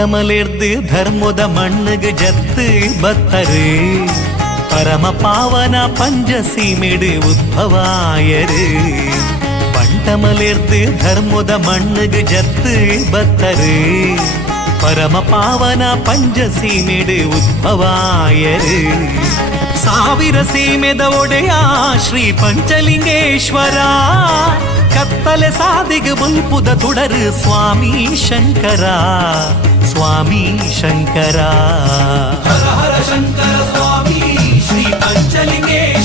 ಪಂಟಮಲೆರ್ದು ಧರ್ಮದ ಮಣ್ಣುಗ್ ಜತ್ತು ಬತ್ತರು ಪರಮ ಪಾವನ ಪಂಚಸೀಮೆಡು ಉದ್ಭವಾಯರು ಪಂಟಮಲೆರ್ದು ಧರ್ಮದ ಮಣ್ಣುಗ್ ಜತ್ತು ಬತ್ತರು ಪರಮ ಪಾವನ ಪಂಚಸೀಮೆಡು ಉದ್ಭವಾಯರು ಸಾವಿರ ಸೀಮೆದ ಒಡೆಯ ಶ್ರೀ ಪಂಚಲಿಂಗೇಶ್ವರ ಕತ್ತಲೆ ಸಾದಿಗೆ ಬಲ್ಪುದ ತುಡರು ಸ್ವಾಮಿ ಶಂಕರ ಸ್ವಾಮಿ ಶಂಕರ ಹರ ಹರ ಶಂಕರ ಸ್ವಾಮಿ ಶ್ರೀ ಪಂಚಲಿಂಗೇಶ್ವರ